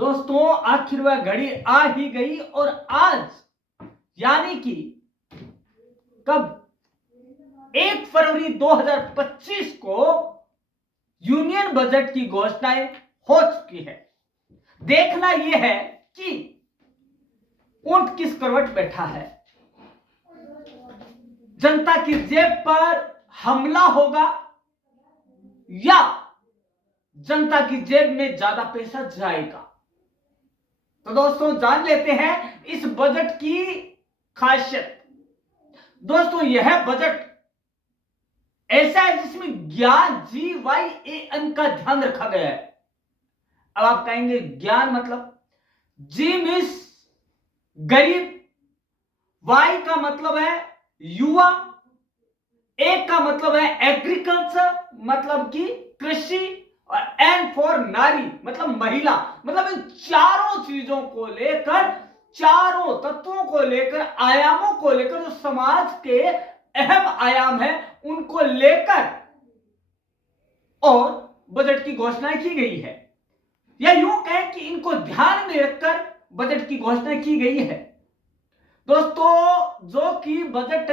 दोस्तों आखिर वह घड़ी आ ही गई और आज यानी कि कब 1 फरवरी 2025 को यूनियन बजट की घोषणाएं हो चुकी है। देखना यह है कि ऊंट किस करवट बैठा है। जनता की जेब पर हमला होगा या जनता की जेब में ज्यादा पैसा जाएगा। तो दोस्तों जान लेते हैं इस बजट की खासियत। दोस्तों यह बजट ऐसा है जिसमें ज्ञान GYAN का ध्यान रखा गया है। अब आप कहेंगे ज्ञान मतलब जी मीन्स गरीब, वाई का मतलब है युवा, ए का मतलब है एग्रीकल्चर मतलब कि कृषि, और एन फॉर नारी मतलब महिला। मतलब इन चारों चीजों को लेकर, चारों तत्वों को लेकर, आयामों को लेकर, जो समाज के अहम आयाम है उनको लेकर और बजट की घोषणा की गई है, या यूं कहें कि इनको ध्यान में रखकर बजट की घोषणा की गई है। दोस्तों जो कि बजट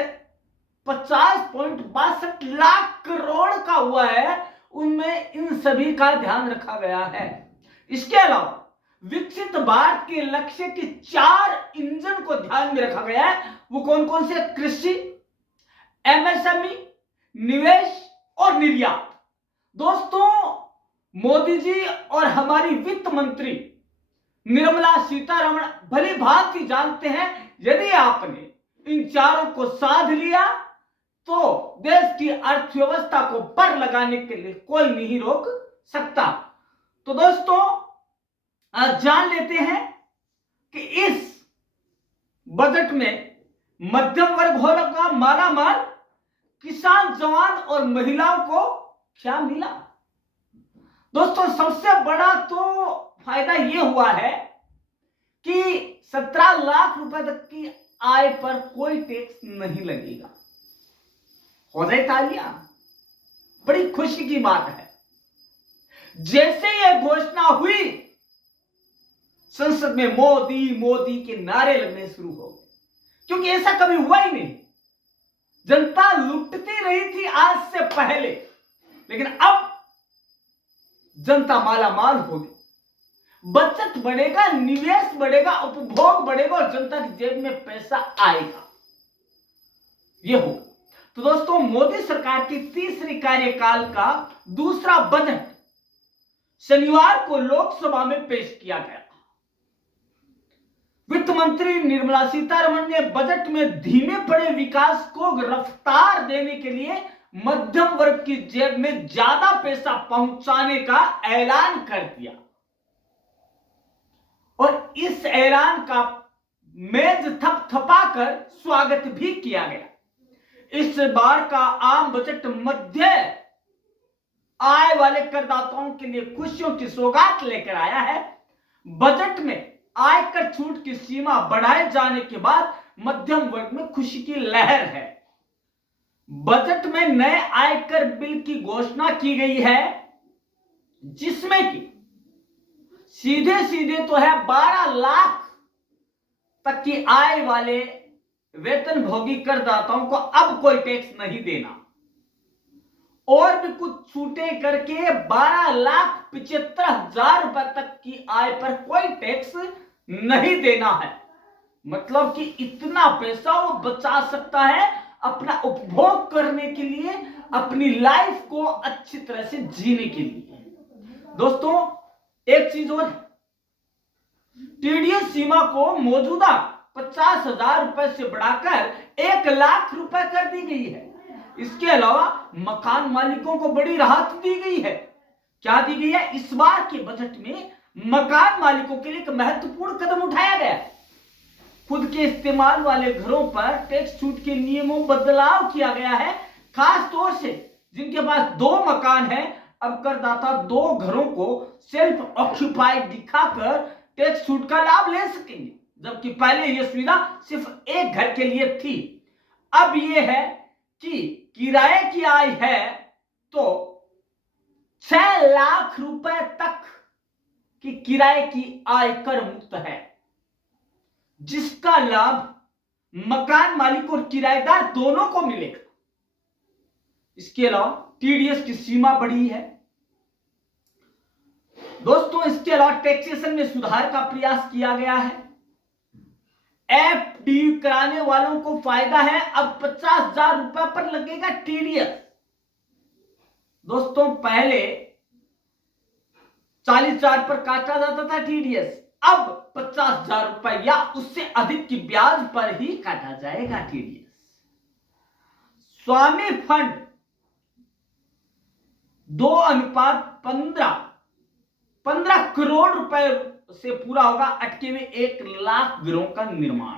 50.62 लाख करोड़ का हुआ है, उनमें इन सभी का ध्यान रखा गया है। इसके अलावा विकसित भारत के लक्ष्य के 4 इंजन को ध्यान में रखा गया है। वो कौन कौन से? कृषि, MSME, निवेश और निर्यात। दोस्तों मोदी जी और हमारी वित्त मंत्री निर्मला सीतारमण भली भांति जानते हैं, यदि आपने इन चारों को साध लिया तो देश की अर्थव्यवस्था को पर लगाने के लिए कोई नहीं रोक सकता। तो दोस्तों आज जान लेते हैं कि इस बजट में मध्यम वर्ग होगा माला माल, किसान, जवान और महिलाओं को क्या मिला? दोस्तों सबसे बड़ा तो फायदा यह हुआ है कि 17 लाख रुपए तक की आय पर कोई टैक्स नहीं लगेगा। हो जाए तालियां, बड़ी खुशी की बात है। जैसे यह घोषणा हुई संसद में मोदी मोदी के नारे लगने शुरू हो गए, क्योंकि ऐसा कभी हुआ ही नहीं। जनता लुटती रही थी आज से पहले, लेकिन अब जनता माला माल होगी, बचत बढ़ेगा, निवेश बढ़ेगा, उपभोग बढ़ेगा और जनता की जेब में पैसा आएगा। यह होगा। तो दोस्तों मोदी सरकार की तीसरी कार्यकाल का दूसरा बजट शनिवार को लोकसभा में पेश किया गया। वित्त मंत्री निर्मला सीतारमण ने बजट में धीमे पड़े विकास को रफ्तार देने के लिए मध्यम वर्ग की जेब में ज्यादा पैसा पहुंचाने का ऐलान कर दिया, और इस ऐलान का मेज थपथपाकर स्वागत भी किया गया। इस बार का आम बजट मध्य आय वाले करदाताओं के लिए खुशियों की सौगात लेकर आया है। बजट में आयकर छूट की सीमा बढ़ाए जाने के बाद मध्यम वर्ग में खुशी की लहर है। बजट में नए आयकर बिल की घोषणा की गई है, जिसमें कि सीधे सीधे तो है 12 लाख तक की आय वाले वेतन भोगी करदाताओं को अब कोई टैक्स नहीं देना, और भी कुछ छूटें करके 12,75,000 रुपए तक की आय पर कोई टैक्स नहीं देना है। मतलब कि इतना पैसा वो बचा सकता है अपना उपभोग करने के लिए, अपनी लाइफ को अच्छी तरह से जीने के लिए। दोस्तों एक चीज और, टीडीएस सीमा को मौजूदा 50,000 रुपए से बढ़ाकर 1 लाख रुपए कर दी गई है। इसके अलावा मकान मालिकों को बड़ी राहत दी गई है। क्या दी गई है? इस बार के बजट में मकान मालिकों के लिए एक महत्वपूर्ण कदम उठाया गया है। खुद के इस्तेमाल वाले घरों पर टैक्स छूट के नियमों में बदलाव किया गया है। खास तौर से जिनके पास 2 मकान है, अब करदाता 2 घरों को सेल्फ ऑक्यूपाइड दिखाकर टैक्स छूट का लाभ ले सकेंगे, जबकि पहले यह सुविधा सिर्फ एक घर के लिए थी। अब यह है कि किराए की आय है तो 6 लाख रुपए तक कि किराए की आयकर मुक्त है, जिसका लाभ मकान मालिक और किराएदार दोनों को मिलेगा। इसके अलावा टीडीएस की सीमा बढ़ी है। दोस्तों, इसके अलावा टैक्सेशन में सुधार का प्रयास किया गया है। एफडी कराने वालों को फायदा है, अब 50,000 रुपए पर लगेगा टीडीएस। दोस्तों, पहले 40,000 पर काटा जाता था टीडीएस, अब 50,000 रुपए या उससे अधिक की ब्याज पर ही काटा जाएगा टीडीएस। स्वामी फंड 2:15 करोड़ रुपए से पूरा होगा अटके हुए 1 लाख घरों का निर्माण।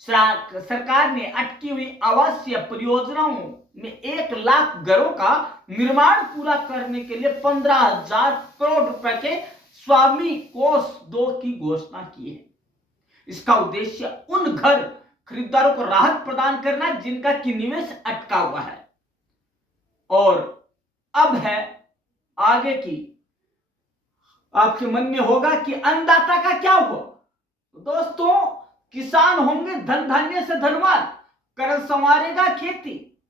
सरकार ने अटकी हुई आवासीय परियोजनाओं में 1 लाख घरों का निर्माण पूरा करने के लिए 15,000 करोड़ रुपए के स्वामी कोष 2 की घोषणा की है। इसका उद्देश्य उन घर खरीदारों को राहत प्रदान करना है जिनका की निवेश अटका हुआ है। और अब है आगे की। आपके मन में होगा कि अन्नदाता का क्या हुआ? दोस्तों, किसान होंगे धन धान्य से धनवान, कर संवारेगा खेती।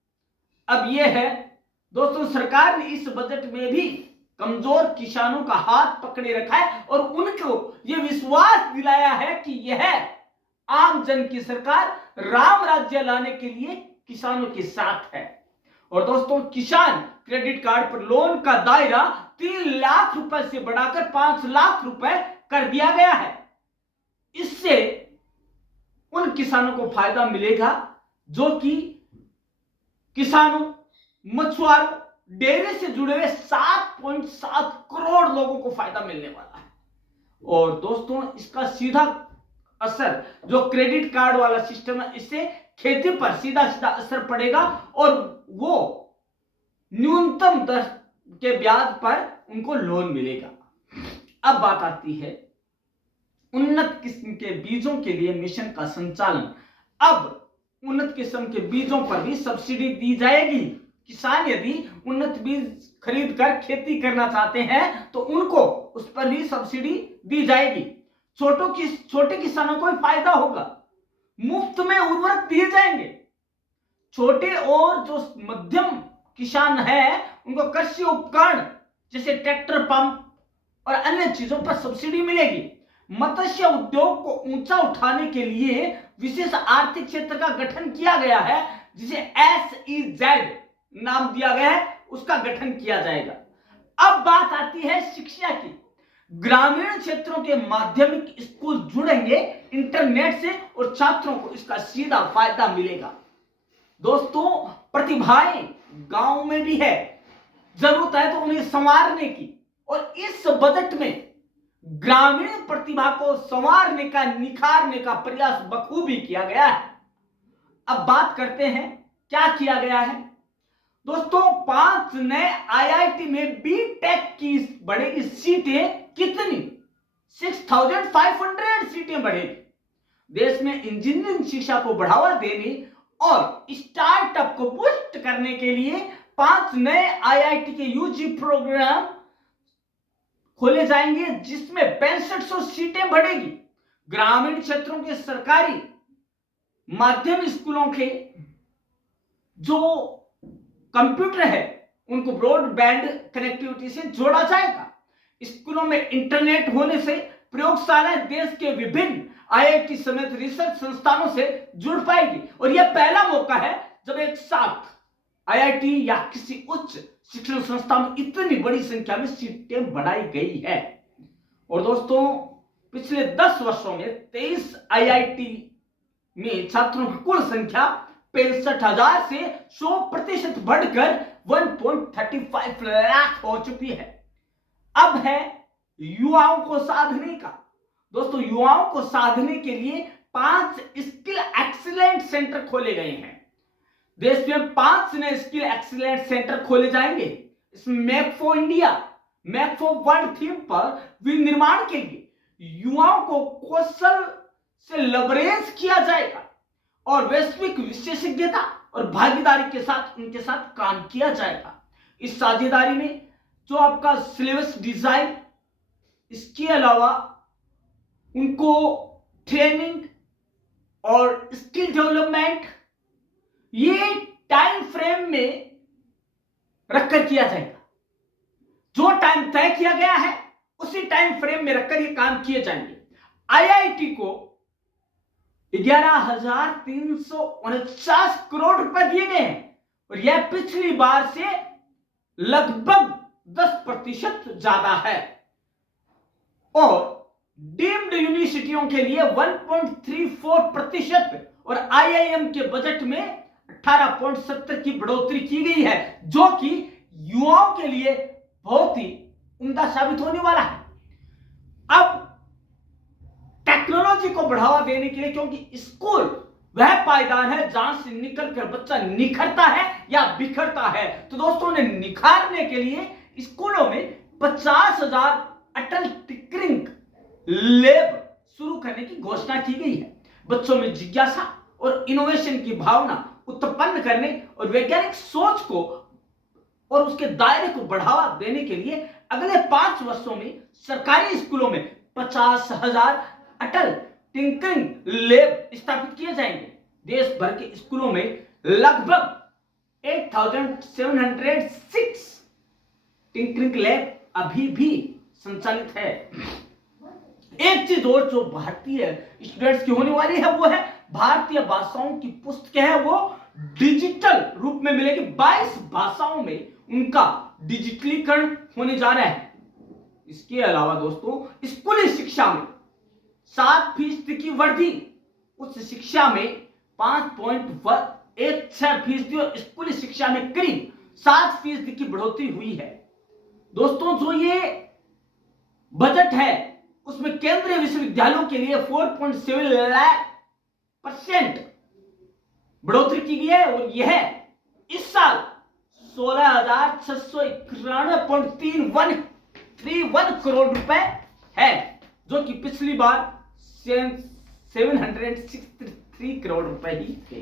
अब यह है दोस्तों, सरकार ने इस बजट में भी कमजोर किसानों का हाथ पकड़े रखा है और उनको यह विश्वास दिलाया है कि यह आम जन की सरकार राम राज्य लाने के लिए किसानों के साथ है। और दोस्तों, किसान क्रेडिट कार्ड पर लोन का दायरा 3 लाख रुपए से बढ़ाकर 5 लाख रुपए कर दिया गया है। इससे उन किसानों को फायदा मिलेगा जो कि किसानों, मछुआरों, डेयरी से जुड़े हुए 7.7 करोड़ लोगों को फायदा मिलने वाला है। और दोस्तों, इसका सीधा असर जो क्रेडिट कार्ड वाला सिस्टम है, इससे खेती पर सीधा असर पड़ेगा और वो न्यूनतम दर के ब्याज पर उनको लोन मिलेगा। अब बात आती है उन्नत किस्म के बीजों के लिए मिशन का संचालन। अब उन्नत किस्म के बीजों पर भी सब्सिडी दी जाएगी। किसान यदि उन्नत बीज खरीद कर खेती करना चाहते हैं तो उनको उस पर भी सब्सिडी दी जाएगी। छोटे किसानों को भी फायदा होगा, मुफ्त में उर्वरक दिए जाएंगे। छोटे और जो मध्यम किसान है उनको कृषि उपकरण जैसे ट्रैक्टर, पंप और अन्य चीजों पर सब्सिडी मिलेगी। मत्स्य उद्योग को ऊंचा उठाने के लिए विशेष आर्थिक क्षेत्र का गठन किया गया है, जिसे SEZ नाम दिया गया है, उसका गठन किया जाएगा। अब बात आती है शिक्षा की। ग्रामीण क्षेत्रों के माध्यमिक स्कूल जुड़ेंगे इंटरनेट से और छात्रों को इसका सीधा फायदा मिलेगा। दोस्तों, प्रतिभाएं गांव में भी है, जरूरत है तो उन्हें संवारने की, और इस बजट में ग्रामीण प्रतिभा को संवारने का, निखारने का प्रयास बखूबी किया गया है। अब बात करते हैं क्या किया गया है। दोस्तों, 5 नए IIT में बीटेक की बढ़ेगी सीटें। कितनी? 6,500 सीटें बढ़ेगी। देश में इंजीनियरिंग शिक्षा को बढ़ावा देने और स्टार्टअप को बूस्ट करने के लिए 5 नए IIT के UG प्रोग्राम खोले जाएंगे, जिसमें 6500 सीटें बढ़ेगी। ग्रामीण क्षेत्रों के सरकारी माध्यमिक स्कूलों के जो कंप्यूटर है उनको ब्रॉडबैंड कनेक्टिविटी से जोड़ा जाएगा। स्कूलों में इंटरनेट होने से प्रयोगशालाएं देश के विभिन्न IIT समेत रिसर्च संस्थानों से जुड़ पाएगी। और यह पहला मौका है जब एक साथ IIT या किसी उच्च शिक्षण संस्था में इतनी बड़ी संख्या में सीटें बढ़ाई गई है। और दोस्तों, पिछले 10 वर्षों में 23 IIT में छात्रों की कुल संख्या 65,000 से 100% बढ़कर 1.35 लाख हो चुकी है। अब है युवाओं को साधने का। दोस्तों, युवाओं को साधने के लिए 5 स्किल एक्सीलेंट सेंटर खोले गए हैं। देश में 5 नए स्किल एक्सीलेंट सेंटर खोले जाएंगे। इसमें make for India, make for world theme पर विनिर्माण के लिए युवाओं को कौशल से लवरेज किया जाएगा और वैश्विक विशेषज्ञता और भागीदारी के साथ उनके साथ काम किया जाएगा। इस साझेदारी में जो आपका सिलेबस डिजाइन, इसके अलावा उनको ट्रेनिंग और स्किल डेवलपमेंट ये टाइम फ्रेम में रखकर किया जाएगा। जो टाइम तय किया गया है उसी टाइम फ्रेम में रखकर ये काम किए जाएंगे। आईआईटी को 11,349 करोड़ रुपए दिए गए हैं और यह पिछली बार से लगभग 10% ज्यादा है। और डीम्ड यूनिवर्सिटियों के लिए 1.34% और आईआईएम के बजट में 18.70 की बढ़ोतरी की गई है, जो कि युवाओं के लिए बहुत ही उम्दा साबित होने वाला है। अब टेक्नोलॉजी को बढ़ावा देने के लिए, क्योंकि स्कूल वह पायदान है जहां से निकलकर बच्चा निखरता है या बिखरता है, तो दोस्तों ने निखारने के लिए स्कूलों में 50,000 अटल टिंकरिंग लैब शुरू करने की घोषणा की गई है। बच्चों में जिज्ञासा और इनोवेशन की भावना उत्पन्न करने और वैज्ञानिक सोच को और उसके दायरे को बढ़ावा देने के लिए अगले 5 वर्षों में सरकारी स्कूलों में 50,000 अटल टिंकरिंग लैब स्थापित किए जाएंगे। देश भर के स्कूलों में लगभग 8,706 टिंकरिंग लैब अभी भी संचालित है। एक चीज और जो भारतीय स्टूडेंट्स की होने वाली है वो है भारतीय भाषाओं की पुस्तकें है वो डिजिटल रूप में मिलेगी। 22 भाषाओं में उनका डिजिटलीकरण होने जा रहा है। इसके अलावा दोस्तों स्कूली शिक्षा में 7% की वृद्धि, उच्च शिक्षा में 5.16% और स्कूली शिक्षा में करीब 7% की बढ़ोतरी हुई है। दोस्तों जो ये बजट है उसमें केंद्रीय विश्वविद्यालयों के लिए 4.7 लाख % बढ़ोतरी की गई है और यह इस साल 16,691.31 करोड़ रुपए है, जो कि पिछली बार 763 करोड़ रुपए ही थे।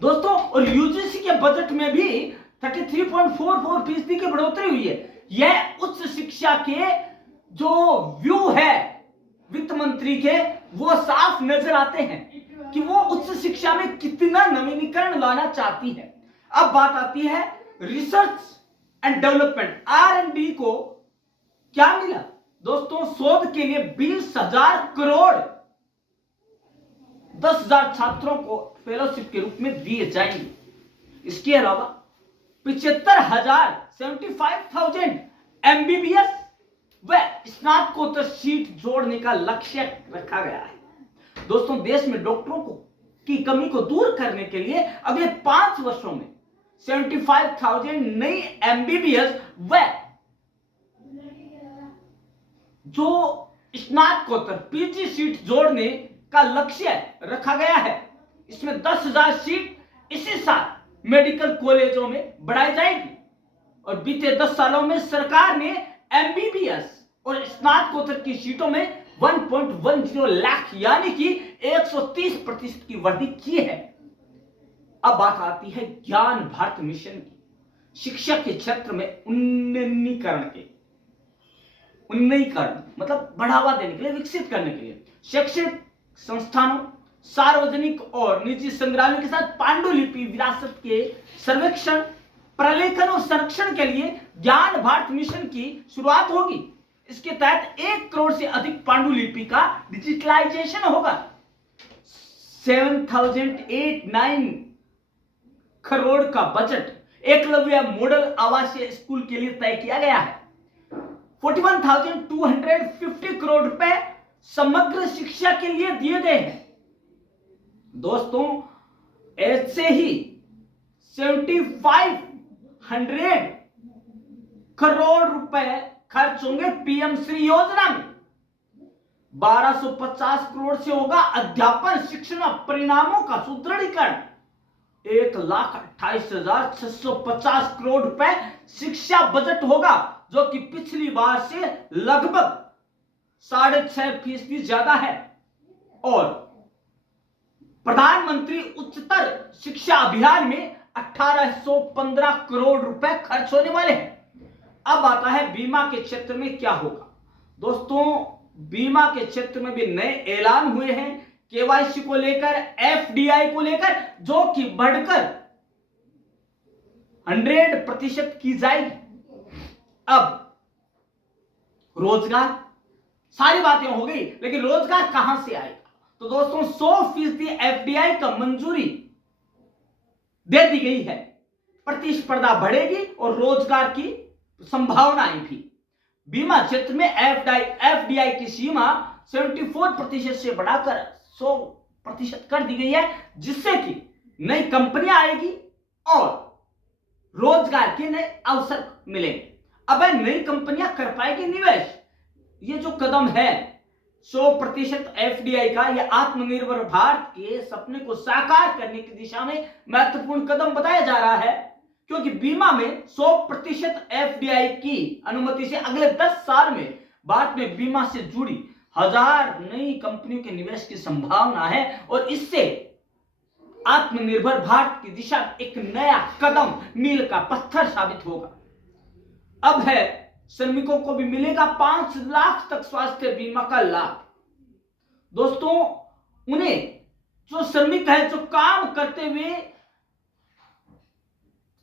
दोस्तों और यूजीसी के बजट में भी 33.44% की बढ़ोतरी हुई है। यह उच्च शिक्षा के जो व्यू है वित्त मंत्री के वो साफ नजर आते हैं कि वो उच्च शिक्षा में कितना नवीनीकरण लाना चाहती है। अब बात आती है रिसर्च एंड डेवलपमेंट R&D को क्या मिला। दोस्तों शोध के लिए 20,000 करोड़ 10,000 छात्रों को फेलोशिप के रूप में दिए जाएंगे। इसके अलावा 75,000 MBBS व स्नातकोत्तर सीट जोड़ने का लक्ष्य रखा गया है। दोस्तों देश में डॉक्टरों की कमी को दूर करने के लिए अगले 5 वर्षों में 75,000 नई MBBS व जो स्नातकोत्तर PG सीट जोड़ने का लक्ष्य रखा गया है। इसमें 10,000 सीट इसी साल मेडिकल कॉलेजों में बढ़ाई जाएगी और बीते 10 सालों में सरकार ने MBBS और स्नातकोत्तर की सीटों में 1.10 लाख यानी कि 130% की वृद्धि की है। अब बात आती है ज्ञान भारत मिशन की। शिक्षा के क्षेत्र में उन्नयनीकरण मतलब बढ़ावा देने के लिए, विकसित करने के लिए शैक्षणिक संस्थानों, सार्वजनिक और निजी संग्रहालयों के साथ पांडुलिपि विरासत के सर्वेक्षण, प्रलेखन और संरक्षण के लिए ज्ञान भारत मिशन की शुरुआत होगी। इसके तहत 1 करोड़ से अधिक पांडुलिपि का डिजिटलाइजेशन होगा। 7,089 करोड़ का बजट एकलव्य मॉडल आवासीय स्कूल के लिए तय किया गया है। 41,250 करोड़ रुपए समग्र शिक्षा के लिए दिए गए हैं। दोस्तों ऐसे ही 7,500 करोड़ रुपए खर्च होंगे पीएम श्री योजना में। 1,250 करोड़ से होगा अध्यापन शिक्षण परिणामों का सुदृढ़ीकरण। 1,28,650 करोड़ रुपए शिक्षा बजट होगा, जो कि पिछली बार से लगभग 6.5% ज्यादा है। और प्रधानमंत्री उच्चतर शिक्षा अभियान में 1,815 करोड़ रुपए खर्च होने वाले हैं। अब आता है बीमा के क्षेत्र में क्या होगा। दोस्तों बीमा के क्षेत्र में भी नए ऐलान हुए हैं केवाईसी को लेकर, एफडीआई को लेकर, जो कि बढ़कर 100% की जाएगी। अब रोजगार, सारी बातें हो गई, लेकिन रोजगार कहां से आएगा? तो दोस्तों 100% एफडीआई का मंजूरी दे दी गई है, प्रतिस्पर्धा बढ़ेगी और रोजगार की संभावनाएं भी। बीमा क्षेत्र में एफडीआई की सीमा 74% से बढ़ाकर 100% कर दी गई है, जिससे कि नई कंपनियां आएगी और रोजगार के नए अवसर मिलेंगे। अब नई कंपनियां कर पाएगी निवेश। ये जो कदम है 100% एफडीआई का, यह आत्मनिर्भर भारत के सपने को साकार करने की दिशा में महत्वपूर्ण कदम बताया जा रहा है, क्योंकि बीमा में 100% एफडीआई की अनुमति से अगले 10 साल में भारत में बीमा से जुड़ी 1000 नई कंपनियों के निवेश की संभावना है और इससे आत्मनिर्भर भारत की दिशा एक नया कदम, मील का पत्थर साबित होगा। अब है श्रमिकों को भी मिलेगा 5 लाख तक स्वास्थ्य बीमा का लाभ। दोस्तों उन्हें, जो श्रमिक है, जो काम करते हुए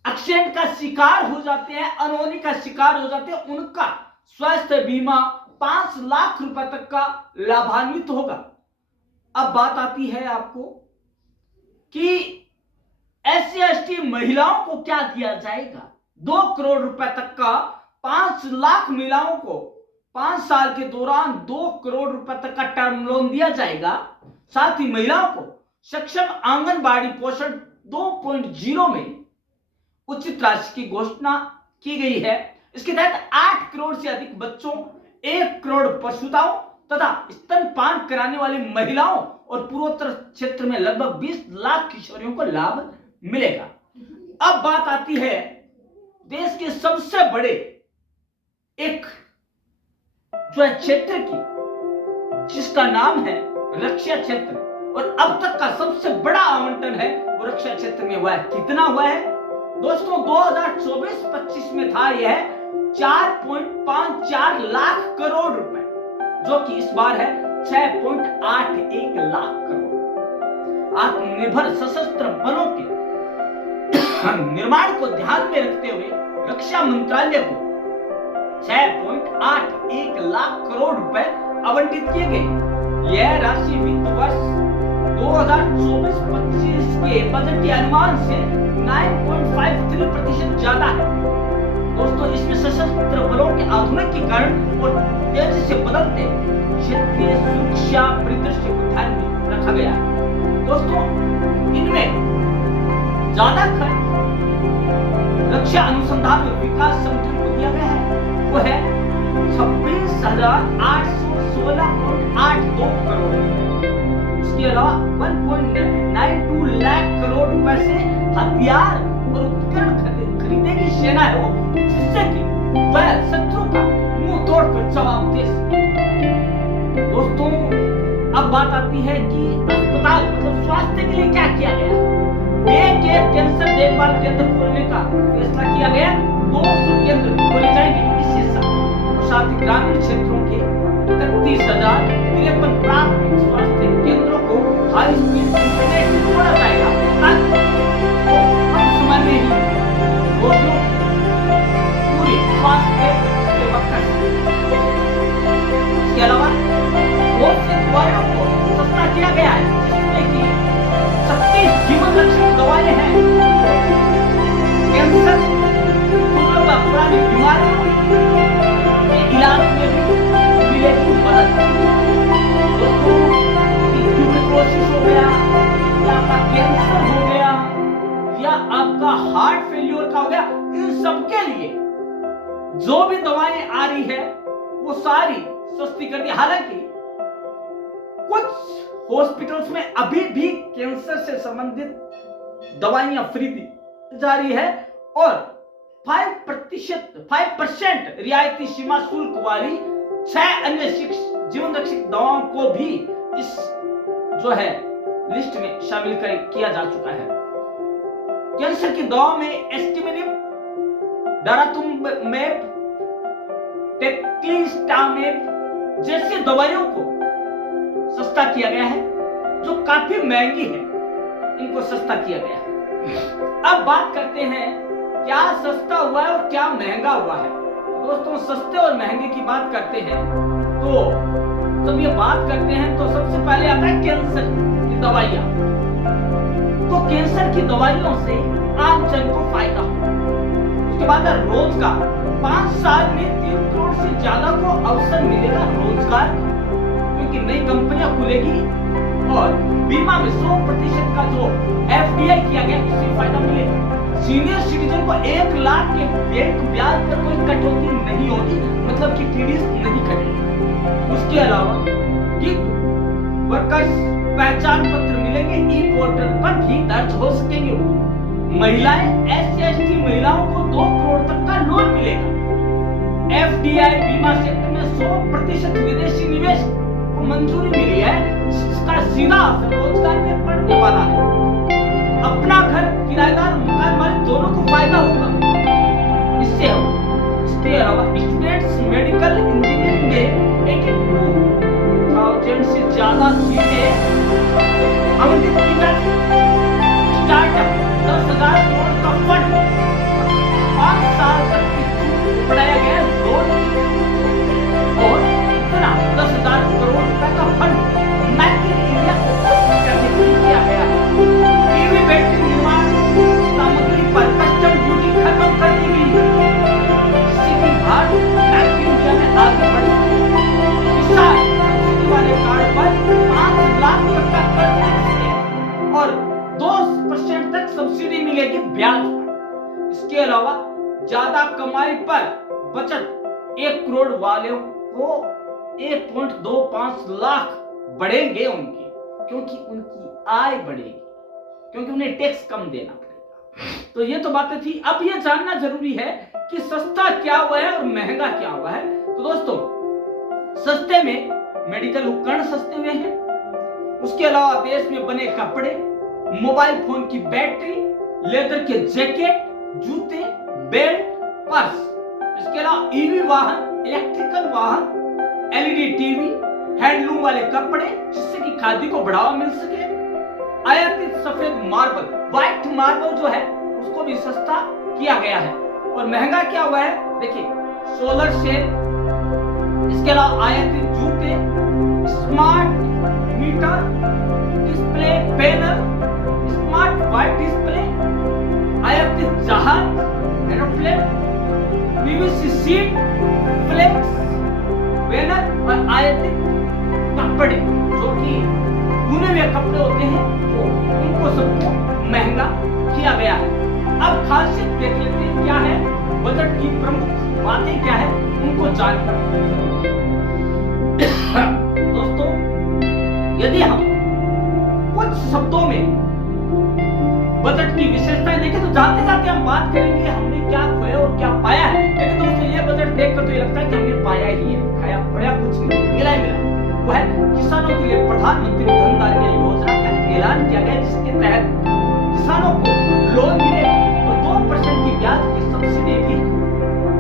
एक्सीडेंट का शिकार हो जाते हैं, अनहोनी का शिकार हो जाते हैं, उनका स्वास्थ्य बीमा 5 लाख रुपए तक का लाभान्वित होगा। अब बात आती है आपको कि एससी एसटी महिलाओं को क्या दिया जाएगा। 2 करोड़ रुपए तक का 5 लाख महिलाओं को 5 साल के दौरान 2 करोड़ रुपए तक का टर्म लोन दिया जाएगा। साथ ही महिलाओं को सक्षम आंगनबाड़ी पोषण 2.0 में उचित राशि की घोषणा की गई है। इसके तहत 8 करोड़ से अधिक बच्चों, 1 करोड़ प्रसूताओं तथा स्तनपान कराने वाली महिलाओं और पूर्वोत्तर क्षेत्र में लगभग 20 लाख किशोरियों को लाभ मिलेगा। अब बात आती है देश के सबसे बड़े एक जो है क्षेत्र की, जिसका नाम है रक्षा क्षेत्र, और अब तक का सबसे बड़ा आवंटन है वो रक्षा क्षेत्र में हुआ है। कितना हुआ है दोस्तों? 2024-25 में था यह 4.54 लाख करोड़ रुपए, जो कि इस बार है 6.81 लाख करोड़। आत्मनिर्भर सशस्त्र बलों के निर्माण को ध्यान में रखते हुए रक्षा मंत्रालय को 6.81 लाख करोड़ रुपए आवंटित किए गए। यह राशि वित्त वर्ष 2024-25 के बजटीय अनुमान से 9.53% ज्यादा है। दोस्तों इसमें सशस्त्र बलों के आधुनिकीकरण और तेजी से बदलते क्षेत्रीय सुरक्षा परिदृश्य को ध्यान में रखा गया है। दोस्तों इनमें ज्यादा खर्च रक्षा अनुसंधान और विकास संगठन को दिया गया है, वो है 26,816.82 करोड़। उसके अलावा 1.92 लाख करोड़ रुपए से हथियार और उपकरण खरीदेगी सेना है वो, जिससे कि वह शत्रु का मुंह तोड़कर जवाब दे सके। दोस्तों अब बात आती है कि अस्पताल मतलब स्वास्थ्य के लिए क्या किया गया। एक कैंसर देखभाल केंद्र खोलने का फैसला किया गया। 200 केंद्र खोले जाएंगे इस साल, और साथ ही ग्रामीण क्षेत्रों के 31,053 प्राथमिक स्वास्थ्य केंद्रों को हाई स्पीड इंटरनेट से जोड़ा जाएगा, ताकि वो कम समय में ही रोगियों पूरी स्वास्थ्य सेवा कर सके। इसके अलावा बहुत सी दवाइयों को सस्ता किया गया है, जिसमें कि 36 जीवन रक्षक दवाएं हैं। कैंसर, पुरानी बीमारियों के इलाज में भी मिलेगी मदद। दोस्तों ट्यूबरकुलोसिस हो गया, या आपका कैंसर हो गया, या आपका हार्ट फेल्योर का हो गया, इन सब के लिए जो भी दवाएं आ रही है वो सारी सस्ती कर दी। हालांकि कुछ हॉस्पिटल्स में अभी भी कैंसर से संबंधित दवाइयां फ्री दी जा रही है, और 5% रियायती सीमा शुल्क वाली 6 अन्य जीवन रक्षक दवाओं को भी इस जो है लिस्ट में शामिल किया जा चुका है। कैंसर की दवाओं में एस्टिमिनिब, डारातुम्बमेब, टेक्लिस्टामेब, जैसे दवाइयों को सस्ता किया गया है, जो काफी महंगी है, इनको सस्ता किया गया है। अब बात करते हैं क्या सस्ता हुआ है और क्या महंगा हुआ है। दोस्तों, सस्ते और महंगे की बात करते हैं तो जब ये बात करते हैं तो सबसे पहले आता है कैंसर की दवाइयां। तो कैंसर की दवाइयों से आम जन को फायदा हो। उसके बाद रोजगार, 5 साल में 3 करोड़ से ज्यादा को अवसर मिलेगा रोजगार, क्योंकि नई कंपनियां खुलेगी और बीमा में 100% का जो एफडीआई किया गया उससे फायदा मिलेगा। सीनियर सिटीजन को 1 लाख के बैंक ब्याज पर कोई कटौती नहीं होगी, मतलब कि टीडीएस नहीं कटेगी। उसके अलावा गिग वर्कर्स पहचान पत्र मिलेंगे, ई पोर्टल पर भी दर्ज हो सकेंगे। महिलाएं, SC/ST महिलाओं को 2 करोड़ तक का लोन मिलेगा। एफडीआई बीमा सेक्टर में 100% विदेशी निवेश को मंजूरी मिली है, जिसका सीधा असर रोजगार में पड़ने वाला है। अपना घर, किराएदार, मकान मालिक दोनों को फायदा होगा इससे। इसके अलावा स्टूडेंट्स मेडिकल इंजीनियरिंग में 82,000 से ज्यादा सीटें आवंटित की जाती। स्टार्टअप 10,000 करोड़ का फंड, 5 साल तक बढ़ाया गया लोन और इतना 10,000 करोड़ रुपए का फंड मेक इन इंडिया करने के लिए किया गया है। ईवी बैटरी निर्माण सामग्री पर कस्टम ड्यूटी खत्म कर दी गई है, जिससे कि भारत मेक इन इंडिया में आगे बढ़ सके। किसान सब्सिडी वाले कार्ड पर 5 लाख तक का कर्ज मिल सके और 2% तक सब्सिडी मिलेगी ब्याज पर। इसके अलावा ज्यादा कमाई पर बचत 1 करोड़ वालों को 1.25 लाख बढ़ेंगे उनके, क्योंकि उनकी आय बढ़ेगी, क्योंकि उन्हें टैक्स कम देना पड़ेगा। तो ये तो बातें थी। अब ये जानना जरूरी है कि सस्ता क्या हुआ है और महंगा क्या हुआ है। तो दोस्तों, सस्ते में मेडिकल उपकरण सस्ते हुए हैं। उसके अलावा देश में बने कपड़े, मोबाइल फोन की बैटरी, लेदर के जैकेट, जूते, बेल्ट, पर्स। इसके अलावा ईवी वाहन, इलेक्ट्रिकल वाहन, एलईडी टीवी, हैंडलूम वाले कपड़े, जिससे कि खादी को बढ़ावा मिल सके। आयातित सफेद मार्बल, व्हाइट मार्बल जो है उसको भी सस्ता किया गया है। और महंगा क्या हुआ है, देखिए, सोलर सेल, इसके अलावा आयातित जूते, smart meter, display panel, smart white display, आयातित जहाज, aeroplane, PVC seat, flex banner और आयातित कपड़े, जो कि बुने हुए कपड़े होते हैं, वो उनको सबको महंगा किया गया है। अब खासियत देख लेते हैं क्या है, बजट की प्रमुख बातें क्या है, उनको जानकर। दोस्तों, यदि हम कुछ शब्दों में बजट की विशेषताएं देखें तो जाते जाते हम बात करेंगे हमने क्या खोया और क्या पाया है। लेकिन दोस्तों, ये बजट देखकर तो ये लगता है कि हमने पाया ही है, खाया खोया कुछ नहीं, मिला ही मिला। वो है किसानों के लिए प्रधानमंत्री धन धान्य योजना का ऐलान किया गया, जिसके तहत किसानों को लोन मिलेगा और 2% की ब्याज की सब्सिडी भी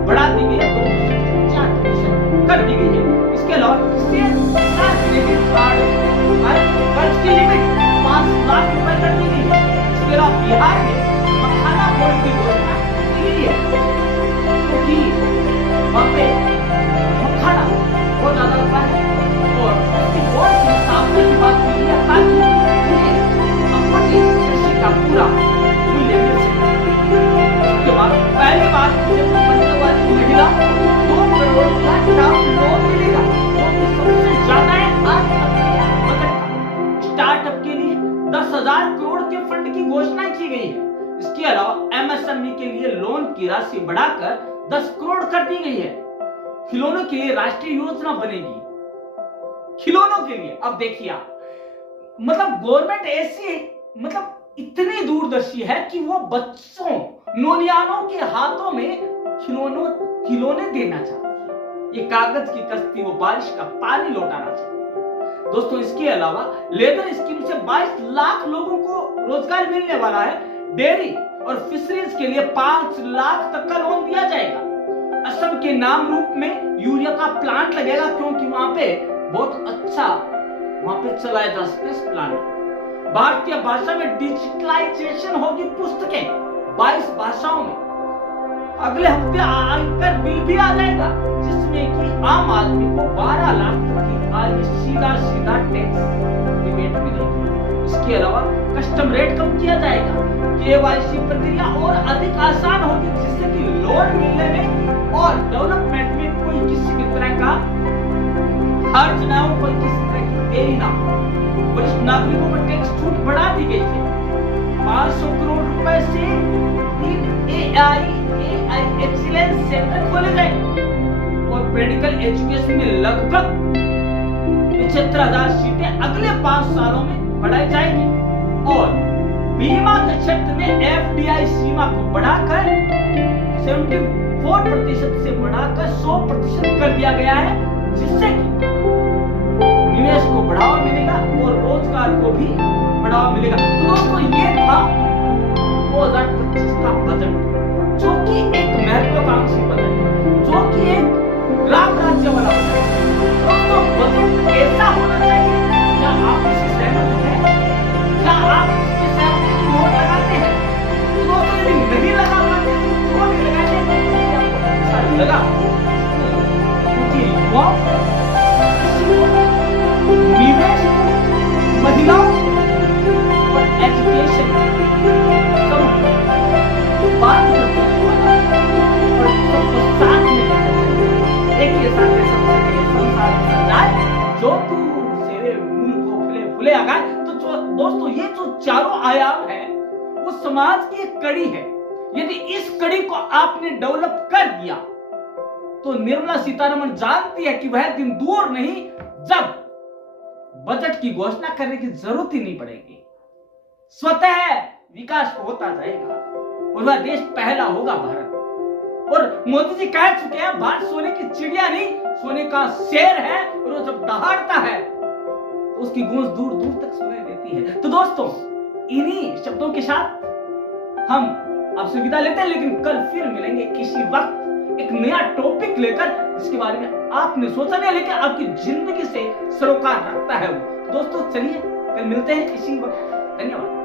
बढ़ा दी गई है, 2% से 4% कर दी गई है। इसके अलावा क्रेडिट कार्ड कर्ज की लिमिट 5 लाख रुपए कर दी गई है। इसके अलावा बिहार में मखाना बोर्ड की घोषणा की गई है, क्योंकि वहां पे मखाना बहुत ज्यादा होता है और उसकी बोर्ड की स्थापना की बात की है, ताकि उन्हें अपनी कृषि का पूरा मूल्य मिल सके। उसके बाद पहली बार महिला 2 करोड़ का टर्म लोन मिलेगा, जो कि सबसे ज्यादा है आज तक के बजट का। स्टार्टअप के लिए 10,000 करोड़ के फंड की घोषणा की गई है। इसके अलावा एमएसएमई के लिए लोन की राशि बढ़ाकर 10 करोड़ कर दी गई है। खिलौनों के लिए राष्ट्रीय योजना बनेगी, खिलौनों के लिए। अब देखिए आप, मतलब गवर्नमेंट ऐसी, मतलब इतनी दूरदर्शी है कि वो बच्चों, नौनियानों के हाथों में खिलौने देना चाहती है। ये कागज की कश्ती, वो बारिश का पानी लौटाना चाहती है। दोस्तों, इसके अलावा लेदर स्कीम से 22 लाख लोगों को रोजगार मिलने वाला है। डेयरी और फिशरीज के लिए 5 लाख तक का लोन दिया जाएगा। असम के नाम रूप में यूरिया का प्लांट लगेगा, क्योंकि वहां पे बहुत अच्छा वहां पे चलाया जा सकता है इस प्लांट। भारतीय भाषा में डिजिटलाइजेशन होगी पुस्तकें 22 भाषाओं में। अगले हफ्ते आयकर बिल भी आ जाएगा, जिसमें कि आम आदमी को 12 लाख तक की आय में सीधा सीधा टैक्स रिबेट मिलेगी। इसके अलावा कस्टम रेट कम किया जाएगा, केवाईसी प्रक्रिया और अधिक आसान होगी, जिससे कि लोन मिलने में और डेवलपमेंट में कोई किसी भी तरह का खर्च ना हो, कोई किसी तरह की देरी ना हो। वरिष्ठ नागरिकों को टैक्स छूट बढ़ा दी गई है। 500 करोड़ रुपए से 3 AI एक्सीलेंस सेंटर खोले गए और मेडिकल एजुकेशन में लगभग 75,000 सीटें अगले 5 सालों में बढ़ाई जाएगी। और बीमा के क्षेत्र में FDI सीमा को बढ़ाकर 74% से बढ़ाकर 100% कर दिया गया है, जिससे कि निवेश को बढ़ावा मिलेगा और रोजगार को भी बढ़ावा मिलेगा। तो दोस्तों, ये था 2025 का बजट, जो कि एक महत्वाकांक्षी बजट है, जो कि एक ग्राम राज्य वाला बजट है। दोस्तों, बजट कैसा होना चाहिए? क्या आप इससे सहमत हैं? क्या आप इसके सहमति की मोहर लगाते हैं? तो दोस्तों, यदि नहीं लगा पाते तो क्यों नहीं लगाते? अच्छा लगा, क्योंकि युवाओं, निवेश, महिलाओं और एजुकेशन सब बात करते हैं और सबको साथ में लेकर चलते। एक ये साथ में सबसे संसार समझाए, जो तू सेरे मूल को फुले फुले आगाए। तो दोस्तों, ये जो चारों आयाम है वो समाज की एक कड़ी है। यदि इस कड़ी को आपने डेवलप कर दिया तो निर्मला सीतारमण जानती है कि वह दिन दूर नहीं जब बजट की घोषणा करने की जरूरत ही नहीं पड़ेगी। स्वतः विकास होता जाएगा और वह देश पहला होगा, भारत। और मोदी जी कह चुके हैं, भारत सोने की चिड़िया नहीं, सोने का शेर है, और वो जब दहाड़ता है तो उसकी गूंज दूर दूर तक सुनाई देती है। तो दोस्तों, इन्हीं शब्दों के साथ हम आपसे विदा लेते हैं, लेकिन कल फिर मिलेंगे किसी वक्त एक नया टॉपिक लेकर, जिसके बारे में आपने सोचा नहीं लेकिन आपकी जिंदगी से सरोकार रखता है वो। दोस्तों, चलिए कल मिलते हैं इसी वक्त। धन्यवाद।